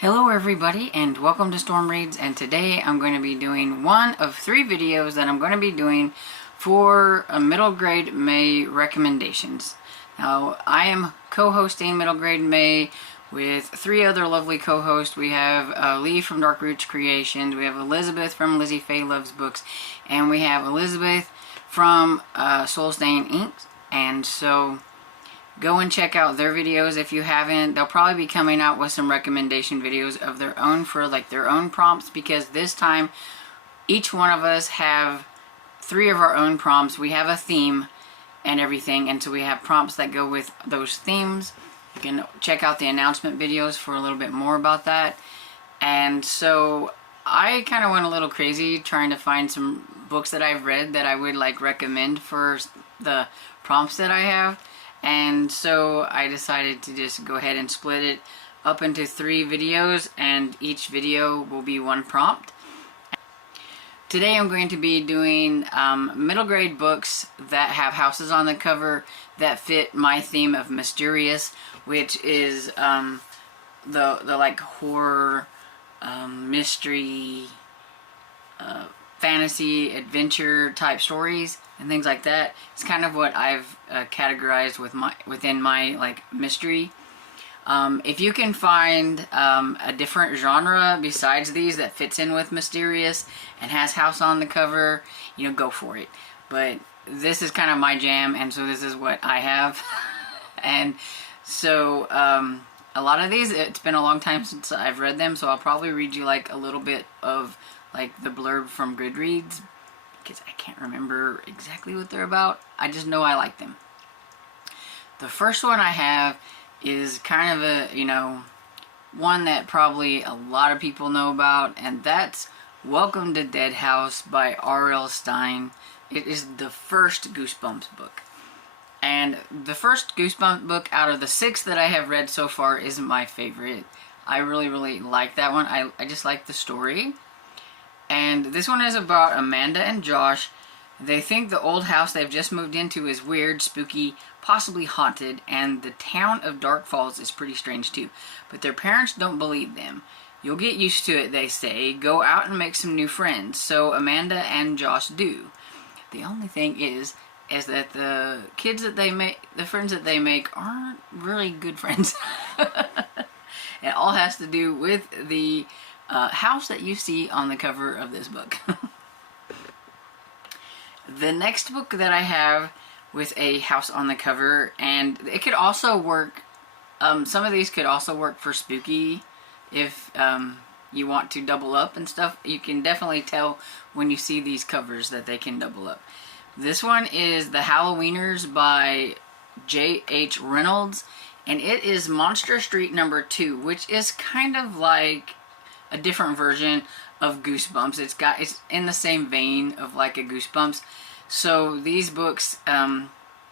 Hello everybody and welcome to Storm Reads, and today I'm going to be doing one of 3 videos that I'm going to be doing for a middle grade May recommendations. Now I am co-hosting middle grade May with 3 other lovely co-hosts. We have Lee from Dark Roots Creations, we have Elizabeth from Lizzie Faye Loves Books, and we have Elizabeth from Soul Stain Inc. And so go and check out their videos if you haven't. They'll probably be coming out with some recommendation videos of their own for like their own prompts, because this time each one of us have 3 of our own prompts. We have a theme and everything, and so we have prompts that go with those themes. You can check out the announcement videos for a little bit more about that. And so I kind of went a little crazy trying to find some books that I've read that I would like recommend for the prompts that I have. And so I decided to just go ahead and split it up into 3 videos, and each video will be 1 prompt. Today I'm going to be doing middle grade books that have houses on the cover that fit my theme of mysterious, which is the like horror, mystery, fantasy, adventure type stories and things like that. It's kind of what I've categorized within my like mystery. If you can find a different genre besides these that fits in with mysterious and has house on the cover, you know, go for it. But this is kind of my jam, and so this is what I have. And so a lot of these, it's been a long time since I've read them, so I'll probably read you like a little bit of like the blurb from Goodreads, because I can't remember exactly what they're about. I just know I like them. The first one I have is kind of a, you know, one that probably a lot of people know about, and that's Welcome to Dead House by R.L. Stine. It is the first Goosebumps book. And the first Goosebumps book out of the 6 that I have read so far is my favorite. I really like that one. I just like the story. And this one is about Amanda and Josh. They think the old house they've just moved into is weird, spooky, possibly haunted, and the town of Dark Falls is pretty strange too. But their parents don't believe them. You'll get used to it, they say. Go out and make some new friends. So Amanda and Josh do. The only thing is that the kids that they make, the friends that they make, aren't really good friends. It all has to do with the house that you see on the cover of this book. The next book that I have with a house on the cover, and it could also work, some of these could also work for spooky if you want to double up and stuff. You can definitely tell when you see these covers that they can double up. This one is The Halloweeners by J.H. Reynolds, and it is Monster Street #2, which is kind of like a different version of Goosebumps. It's in the same vein of like a Goosebumps. So these books,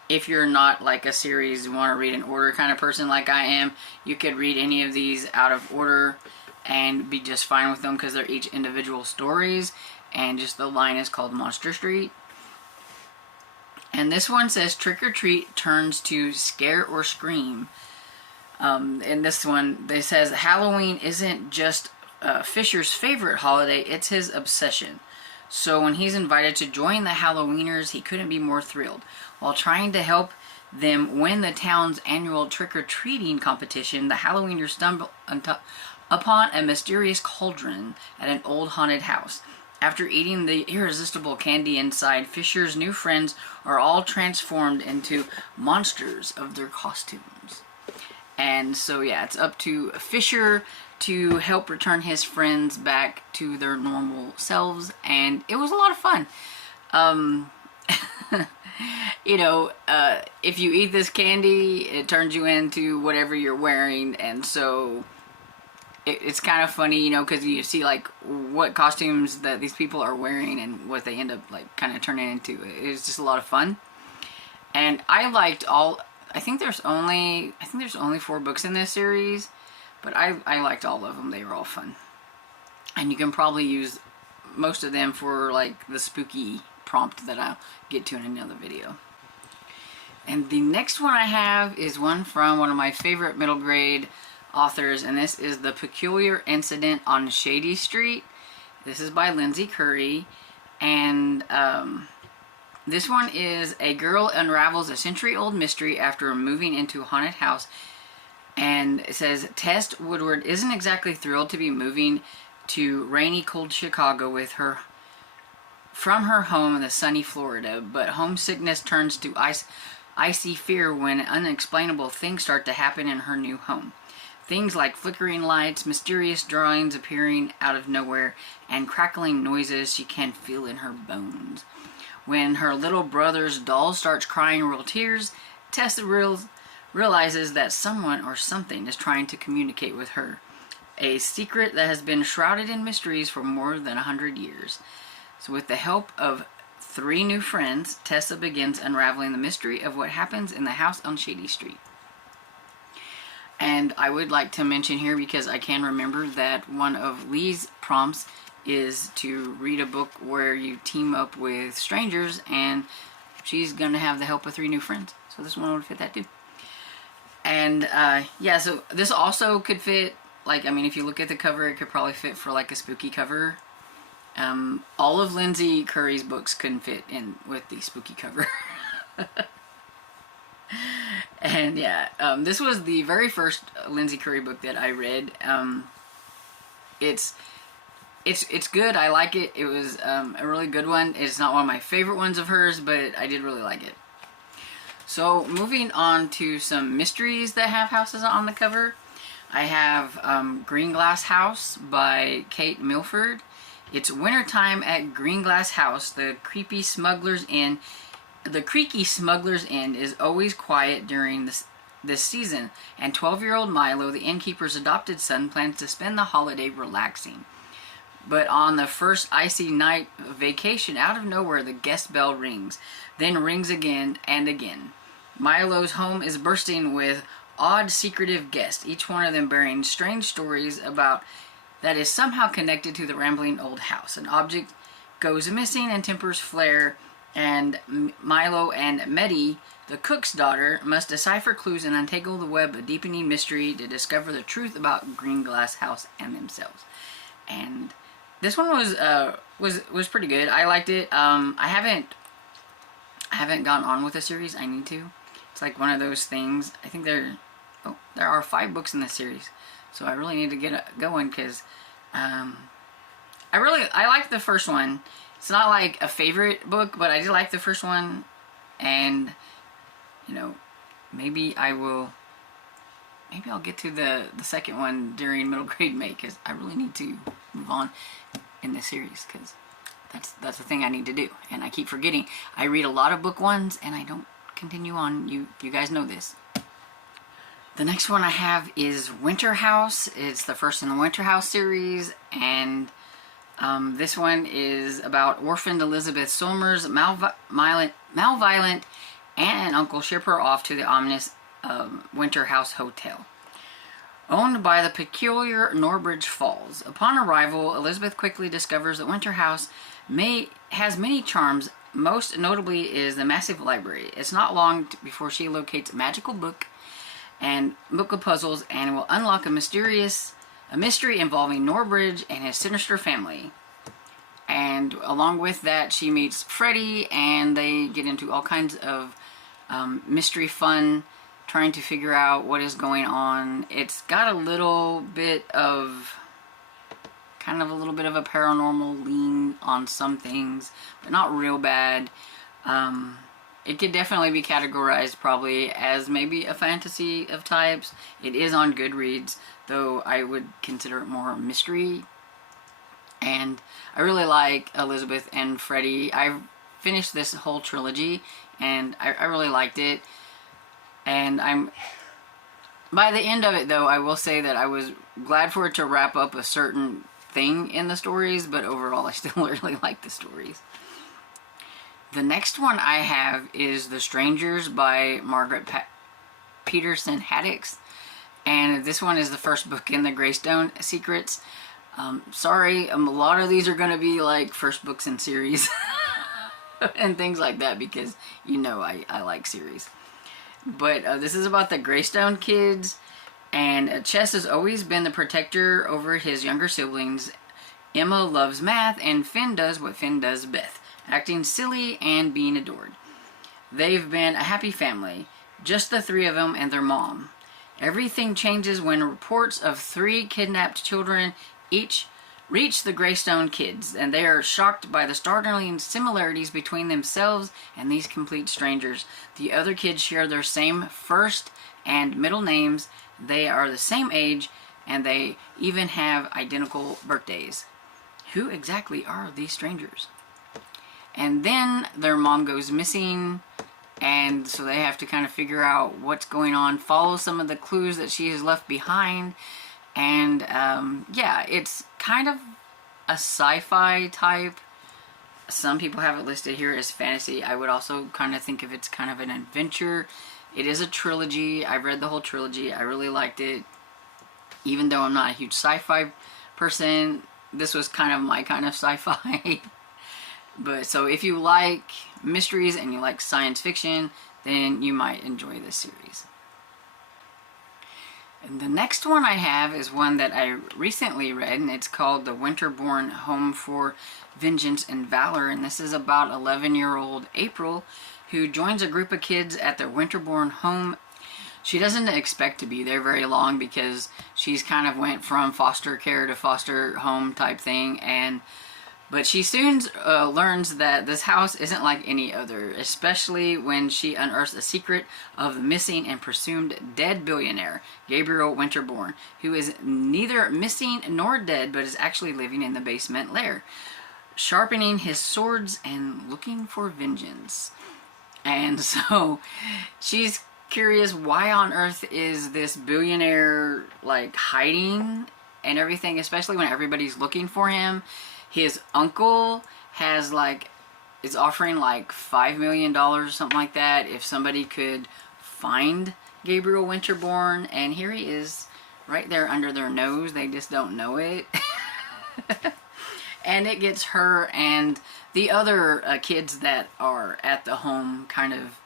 if you're not like a series, you want to read in order kind of person like I am, you could read any of these out of order and be just fine with them, because they're each individual stories, and just the line is called Monster Street. And this one says Trick or Treat turns to Scare or Scream. In this one, they says Halloween isn't just Fisher's favorite holiday, it's his obsession. So when he's invited to join the Halloweeners, he couldn't be more thrilled. While trying to help them win the town's annual trick-or-treating competition, the Halloweeners stumble upon a mysterious cauldron at an old haunted house. After eating the irresistible candy inside, Fisher's new friends are all transformed into monsters of their costumes. And so yeah, it's up to Fisher to help return his friends back to their normal selves, and it was a lot of fun. You know, if you eat this candy, it turns you into whatever you're wearing, and so it's kind of funny, you know, because you see like what costumes that these people are wearing and what they end up like kind of turning into. It's just a lot of fun, and I liked all. I think there's only 4 books in this series, but I liked all of them. They were all fun, and you can probably use most of them for like the spooky prompt that I'll get to in another video. And the next one I have is one from one of my favorite middle grade authors, and this is The Peculiar Incident on Shady Street. This is by Lindsay Curry, and this one is a girl unravels a century-old mystery after moving into a haunted house. And it says, Tess Woodward isn't exactly thrilled to be moving to rainy, cold Chicago from her home in the sunny Florida, but homesickness turns to icy fear when unexplainable things start to happen in her new home. Things like flickering lights, mysterious drawings appearing out of nowhere, and crackling noises she can feel in her bones. When her little brother's doll starts crying real tears, Tessa realizes that someone or something is trying to communicate with her. A secret that has been shrouded in mysteries for more than 100 years. So with the help of 3 new friends, Tessa begins unraveling the mystery of what happens in the house on Shady Street. And I would like to mention here, because I can remember that one of Lee's prompts is to read a book where you team up with strangers, and she's going to have the help of 3 new friends. So this one would fit that too. And yeah, so this also could fit, like, I mean, if you look at the cover, it could probably fit for like a spooky cover. All of Lindsay Curry's books couldn't fit in with the spooky cover. And yeah, this was the very first Lindsay Curry book that I read. It's good. I like it. It was a really good one. It's not one of my favorite ones of hers, but I did really like it. So moving on to some mysteries that have houses on the cover. I have Green Glass House by Kate Milford. It's wintertime at Green Glass House. The creaky Smuggler's Inn is always quiet during this season, and 12-year-old Milo, the innkeeper's adopted son, plans to spend the holiday relaxing. But on the first icy night of vacation, out of nowhere, the guest bell rings, then rings again and again. Milo's home is bursting with odd, secretive guests, each one of them bearing strange stories about that is somehow connected to the rambling old house. An object goes missing and tempers flare, and Milo and Meddy, the cook's daughter, must decipher clues and untangle the web of deepening mystery to discover the truth about Green Glass House and themselves. And this one was pretty good. I liked it. I haven't gone on with the series. I need to. It's like one of those things. I think there are 5 books in this series, so I really need to get going, because I liked the first one. It's not like a favorite book, but I did like the first one, and you know, maybe I'll get to the second one during middle grade May, because I really need to move on in this series, because that's the thing I need to do, and I keep forgetting. I read a lot of book 1s and I don't continue on. You guys know this. The next one I have is Winter House. It's the first in the Winter House series, and this one is about orphaned Elizabeth Somers, Malviolent, and Uncle ship her off to the ominous Winter House Hotel, owned by the peculiar Norbridge Falls. Upon arrival, Elizabeth quickly discovers that Winter House has many charms. Most notably is the massive library. It's not long before she locates a magical book of puzzles, and will unlock a mystery involving Norbridge and his sinister family. And along with that, she meets Freddy, and they get into all kinds of mystery fun, trying to figure out what is going on. It's got a little bit of a paranormal lean on some things, but not real bad. It could definitely be categorized probably as maybe a fantasy of types. It is on Goodreads, though I would consider it more mystery. And I really like Elizabeth and Freddy. I've finished this whole trilogy, and I really liked it. And by the end of it, though, I will say that I was glad for it to wrap up a certain thing in the stories, but overall I still really like the stories. The next one I have is The Strangers by Margaret Peterson Haddix, and this one is the first book in the Greystone Secrets. Sorry, a lot of these are going to be like first books in series and things like that, because you know I like series. But this is about the Greystone kids, And Chess has always been the protector over his younger siblings. Emma loves math, and Finn does what Finn does best, acting silly and being adored. They've been a happy family, just the three of them and their mom. Everything changes when reports of 3 kidnapped children each reach the Greystone kids, and they are shocked by the startling similarities between themselves and these complete strangers. The other kids share their same first and middle names, they are the same age, and they even have identical birthdays. Who exactly are these strangers? And then their mom goes missing, and so they have to kind of figure out what's going on, follow some of the clues that she has left behind. And yeah, it's kind of a sci-fi type. Some people have it listed here as fantasy. I would also kind of think of it's kind of an adventure. It is a trilogy. I've read the whole trilogy. I really liked it. Even though I'm not a huge sci-fi person, this was kind of my kind of sci-fi. But so if you like mysteries and you like science fiction, then you might enjoy this series. And the next one I have is one that I recently read, and it's called The Winterborn Home for Vengeance and Valor. And this is about 11-year-old April, who joins a group of kids at their Winterborn Home. She doesn't expect to be there very long because she's kind of went from foster care to foster home type thing, but she soon learns that this house isn't like any other, especially when she unearths a secret of the missing and presumed dead billionaire, Gabriel Winterborn, who is neither missing nor dead, but is actually living in the basement lair, sharpening his swords and looking for vengeance. And so she's curious, why on earth is this billionaire like hiding and everything, especially when everybody's looking for him. His uncle has is offering like $5 million or something like that if somebody could find Gabriel Winterborn, and here he is right there under their nose. They just don't know it. And it gets her and the other kids that are at the home kind of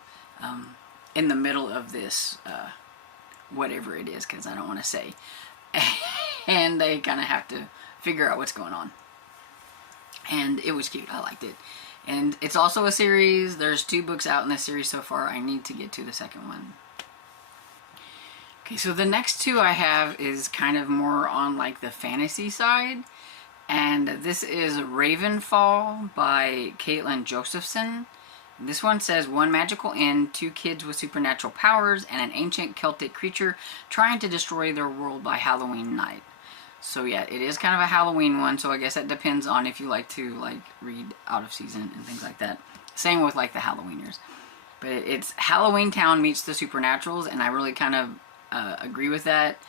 in the middle of this whatever it is, because I don't want to say. And they kind of have to figure out what's going on. And it was cute. I liked it. And it's also a series. There's 2 books out in this series so far. I need to get to the second one. Okay, so the next 2 I have is kind of more on like the fantasy side. And this is Ravenfall by Caitlin Josephson. This one says, one magical inn, 2 kids with supernatural powers, and an ancient Celtic creature trying to destroy their world by Halloween night. So yeah, it is kind of a Halloween one, so I guess that depends on if you like to read out of season and things like that. Same with like the Halloweeners. But it's Halloween Town meets the Supernaturals, and I really kind of agree with that.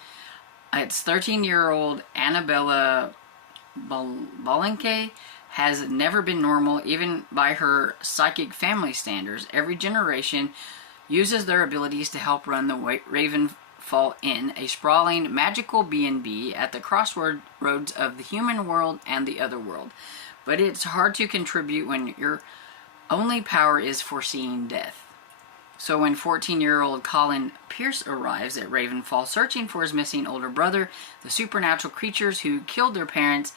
It's 13-year-old Annabella Balenke has never been normal, even by her psychic family standards. Every generation uses their abilities to help run the Ravenfall Inn, a sprawling magical B&B at the crossroads of the human world and the other world. But it's hard to contribute when your only power is foreseeing death. So when 14-year-old Colin Pierce arrives at Ravenfall searching for his missing older brother, the supernatural creatures who killed their parents,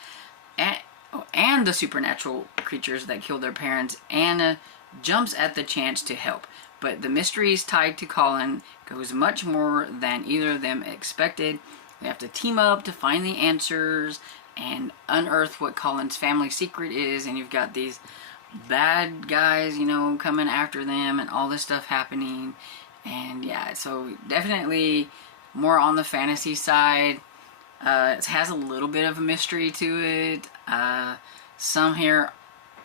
and the supernatural creatures that killed their parents, Anna jumps at the chance to help. But the mysteries tied to Colin goes much more than either of them expected. They have to team up to find the answers and unearth what Colin's family secret is, and you've got these bad guys, coming after them and all this stuff happening. And yeah, so definitely more on the fantasy side. It has a little bit of a mystery to it. Some here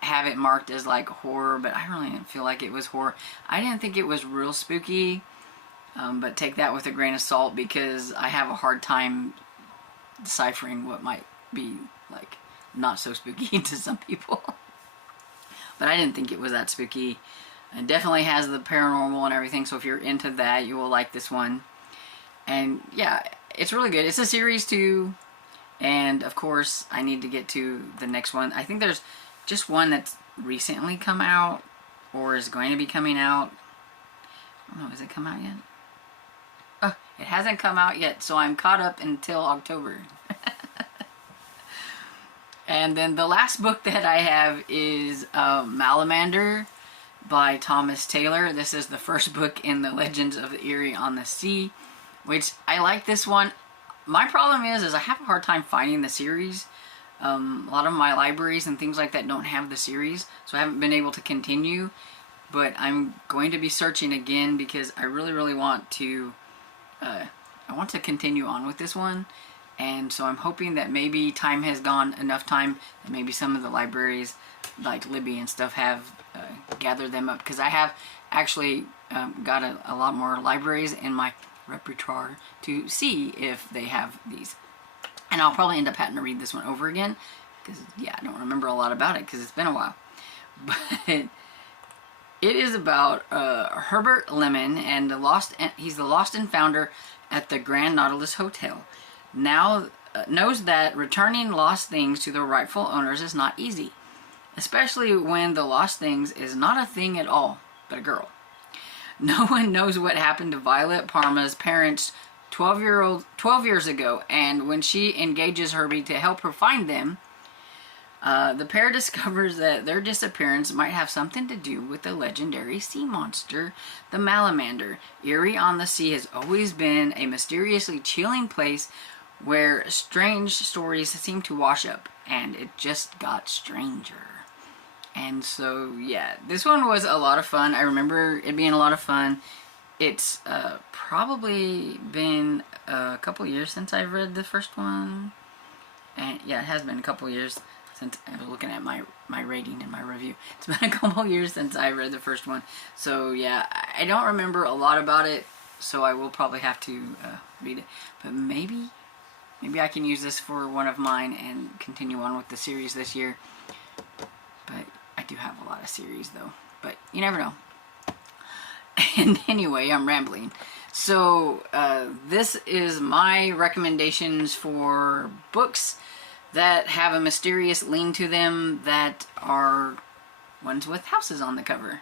have it marked as like horror, but I really didn't feel like it was horror. I didn't think it was real spooky, but take that with a grain of salt, because I have a hard time deciphering what might be like not so spooky to some people. But I didn't think it was that spooky. It definitely has the paranormal and everything, so if you're into that, you will like this one. And yeah, it's really good. It's a series too, and of course I need to get to the next one. I think there's just one that's recently come out, or is going to be coming out. I don't know, has it come out yet? Oh, It hasn't come out yet, so I'm caught up until October. And then the last book that I have is Malamander by Thomas Taylor. This is the first book in the Legends of the Eerie on the Sea, which I like this one. My problem is I have a hard time finding the series. A lot of my libraries and things like that don't have the series, so I haven't been able to continue. But I'm going to be searching again because I really want to I want to continue on with this one. And so I'm hoping that maybe time has gone enough time that maybe some of the libraries like Libby and stuff have gathered them up, because I have actually got a lot more libraries in my repertoire to see if they have these. And I'll probably end up having to read this one over again because, yeah, I don't remember a lot about it because it's been a while. But it is about Herbert Lemon, and he's the lost and founder at the Grand Nautilus Hotel. Now knows that returning lost things to their rightful owners is not easy, especially when the lost things is not a thing at all, but a girl. No one knows what happened to Violet Parma's parents 12 years ago, and when she engages Herbie to help her find them, the pair discovers that their disappearance might have something to do with the legendary sea monster, the Malamander. Eerie on the Sea has always been a mysteriously chilling place where strange stories seem to wash up, and it just got stranger. And so, yeah, this one was a lot of fun. I remember it being a lot of fun. It's probably been a couple years since I've read the first one. And yeah, it has been a couple years since I was looking at my rating and my review. It's been a couple years since I read the first one. So yeah, I don't remember a lot about it, so I will probably have to read it. But maybe I can use this for one of mine and continue on with the series this year. But I do have a lot of series though. But you never know. And anyway, I'm rambling. So this is my recommendations for books that have a mysterious lean to them, that are ones with houses on the cover.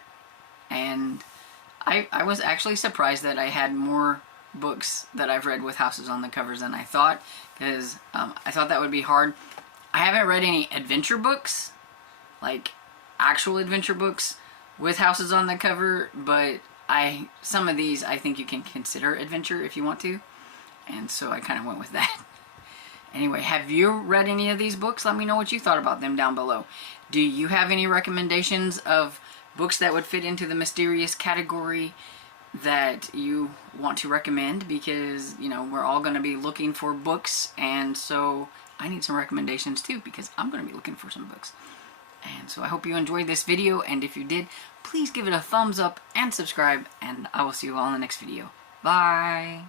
And I was actually surprised that I had more books that I've read with houses on the covers than I thought, because I thought that would be hard. I haven't read any adventure books, like actual adventure books with houses on the cover, but some of these I think you can consider adventure if you want to, and so I kind of went with that. Anyway, have you read any of these books? Let me know what you thought about them down below. Do you have any recommendations of books that would fit into the mysterious category that you want to recommend? Because, you know, we're all going to be looking for books, and so I need some recommendations too, because I'm going to be looking for some books. And so I hope you enjoyed this video, and if you did, please give it a thumbs up and subscribe, and I will see you all in the next video. Bye!